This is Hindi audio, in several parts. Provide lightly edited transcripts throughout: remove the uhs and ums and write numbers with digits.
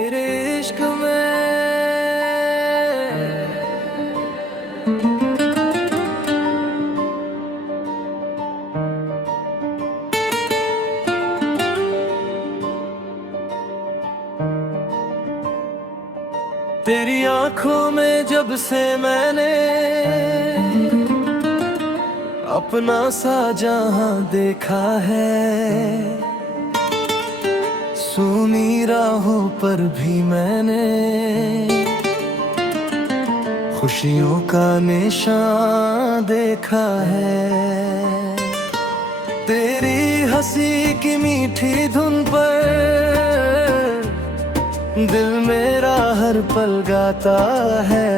तेरे इश्क में तेरी आंखों में जब से मैंने अपना सा जहां देखा है, सुनी राहों पर भी मैंने खुशियों का निशान देखा है। तेरी हंसी की मीठी धुन पर दिल मेरा हर पल गाता है।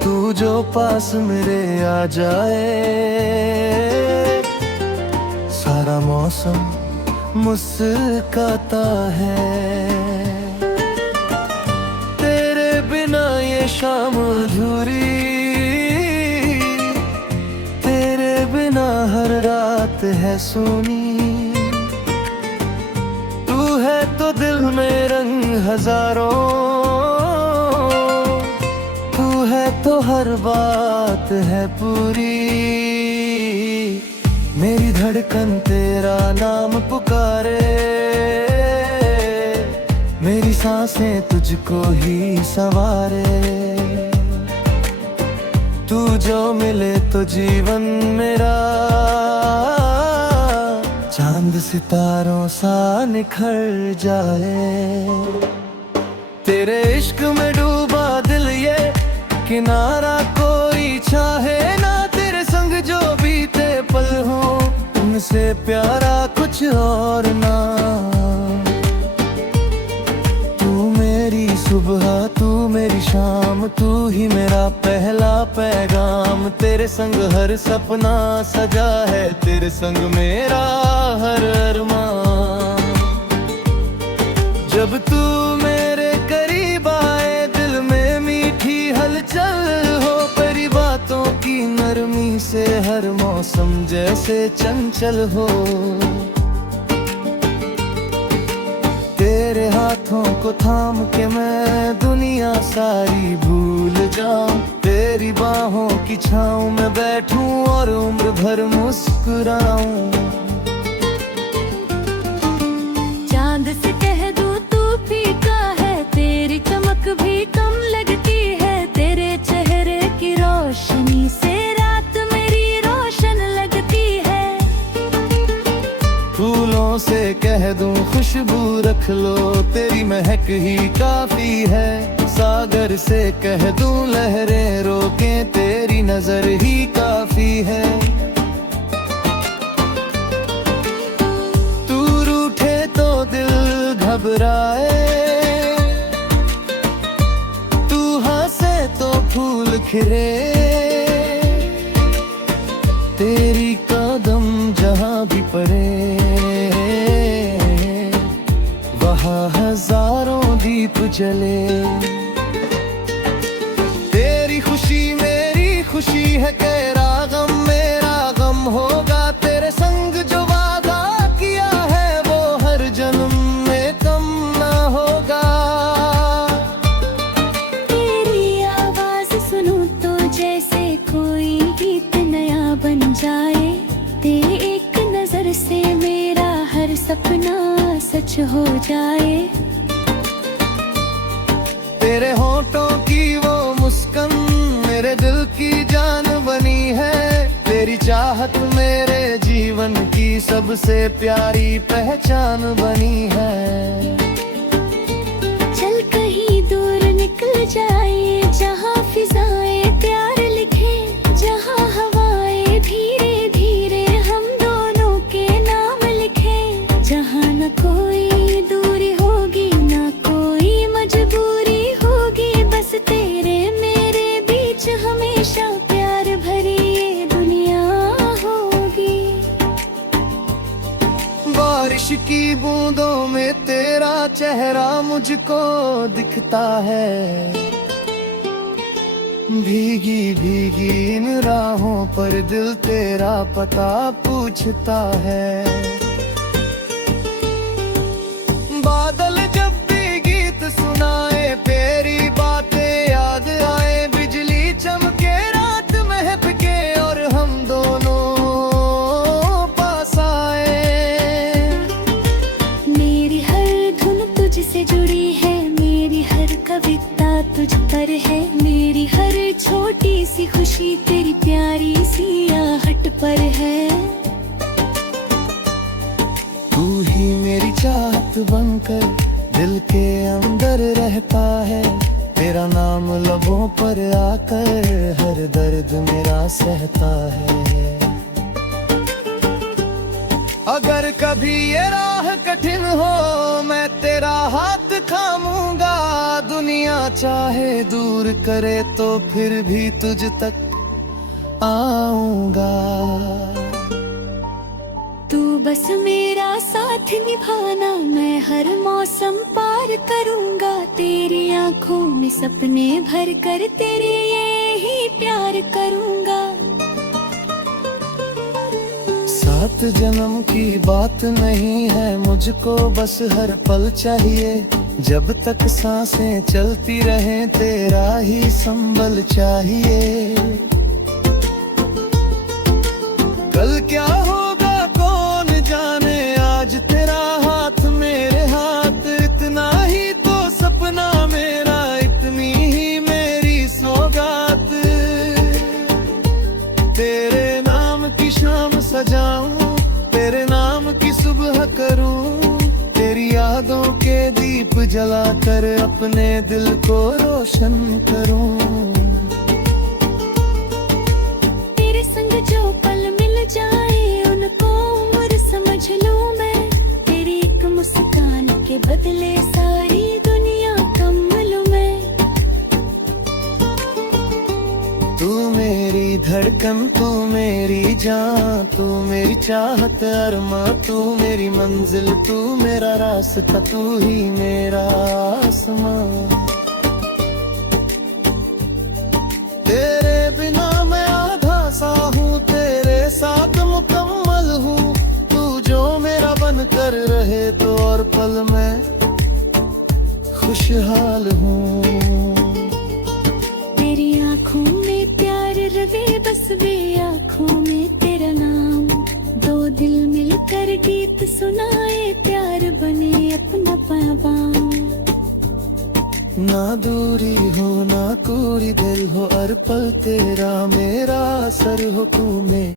तू जो पास मेरे आ जाए, सारा मौसम मुस्कुराता है। तेरे बिना ये शाम अधूरी, तेरे बिना हर रात है सूनी। तू है तो दिल में रंग हजारों, तू है तो हर बात है पूरी। मेरी धड़कन तेरा नाम पुकारे, मेरी सांसें तुझको ही संवारे। तू जो मिले तो जीवन मेरा चांद सितारों सा निखर जाए। तेरे इश्क में डूबा दिल ये किनारा कोई चाहे ना, तेरे संग जो बीते पल हो उनसे प्यारा कुछ और ना। तू मेरी सुबह, तू मेरी शाम, तू ही मेरा पहला पैगाम। तेरे संग हर सपना सजा है, तेरे संग मेरा हर अरमान। जब तू मेरे करीब आए, दिल में मीठी हलचल हो, परी बातों की नरमी से हर मौसम जैसे चंचल हो। तेरे हाथों को थाम के मैं दुनिया सारी भूल जाऊं, तेरी बाहों की छाँव में बैठूं और उम्र भर मुस्कुराऊं। चांद से कह दूं तू फीका है, तेरी चमक भी कम लगती है। तेरे चेहरे की रोशनी से रात मेरी रोशन लगती है। फूलों से कह दूं खुशबू रख लो, तेरी महक ही काफी है। सागर से कह दूं लहरें रोके, तेरी नजर ही काफी है। तू रूठे तो दिल घबराए, तू हंसे तो फूल खिले। तेरी कदम जहां भी पड़े, वहाँ हजारों दीप जले। तेरी खुशी मेरी खुशी है, तेरा गम मेरा गम होगा। तेरे संग जो वादा किया है वो हर जन्म में कम ना होगा। तेरी आवाज सुनूं तो जैसे कोई गीत नया बन जाए। तेरी एक नजर से मेरा हर सपना सच हो जाए। तेरे होठों की वो मुस्कान मेरे दिल की जान बनी है। तेरी चाहत मेरे जीवन की सबसे प्यारी पहचान बनी है। चल कहीं दूर निकल जाए, जहाँ फिजाएं प्यार लिखे, जहाँ हवाएं धीरे धीरे हम दोनों के नाम लिखे। जहाँ न कोई दूरी होगी न कोई मजबूरी होगी, बस तेरे मेरे बीच हमेशा प्यार भरी ये दुनिया होगी। बारिश की बूंदों में तेरा चेहरा मुझको दिखता है। भीगी भीगी इन राहों पर दिल तेरा पता पूछता है। बादल जब भी गीत सुनाए, तेरी बातें याद आए, बिजली चमके रात महके और हम दोनों पास आए। मेरी हर धुन तुझसे जुड़ी है, मेरी हर कविता तुझ पर है, मेरी हर छोटी सी खुशी तेरी प्यारी सी आहट पर है। तू ही मेरी चाहत बनकर दिल के अंदर रहता है, तेरा नाम लबों पर आकर हर दर्द मेरा सहता है। अगर कभी ये राह कठिन हो, मैं तेरा हाथ थामूंगा, दुनिया चाहे दूर करे तो फिर भी तुझ तक आऊंगा। तू बस मेरा साथ निभाना, मैं हर मौसम पार करूंगा, तेरी आंखों में सपने भर कर तेरे ये ही प्यार करूंगा। 7 जन्म की बात नहीं है, मुझको बस हर पल चाहिए, जब तक सांसें चलती रहे तेरा ही संबल चाहिए। कल क्या होगा कौन जाने, आज तेरा हाथ मेरे हाथ, इतना ही तो सपना मेरा, इतनी ही मेरी सौगात। तेरे नाम की शाम सजाऊं, तेरे नाम की सुबह करूं, तेरी यादों के दीप जलाकर अपने दिल को रोशन करूं। तेरे संग जो पल मिल जाए, उनको उम्र समझ लूं मैं, तेरी एक मुस्कान के बदले सारी दुनिया कम लूं मैं। तू मेरी धड़कन, तू मेरी जान, तू मेरी चाहत अरमा, तू मेरी मंजिल, तू मेरा रास्ता, तू ही मेरा आसमां। तेरे बिना मैं आधा सा हूँ, तेरे साथ मुकम्मल हूँ, तू जो मेरा बनकर रहे तो और पल मैं खुशहाल हूँ। तेरी आँखों में प्यार रवे बस वे आँखों में तेरा नाम, दो दिल मिलकर गीत सुनाए, प्यार बने अपना पैगाम। ना दूरी हो ना कोई दिल हो, हर पल तेरा मेरा असर हो, तू में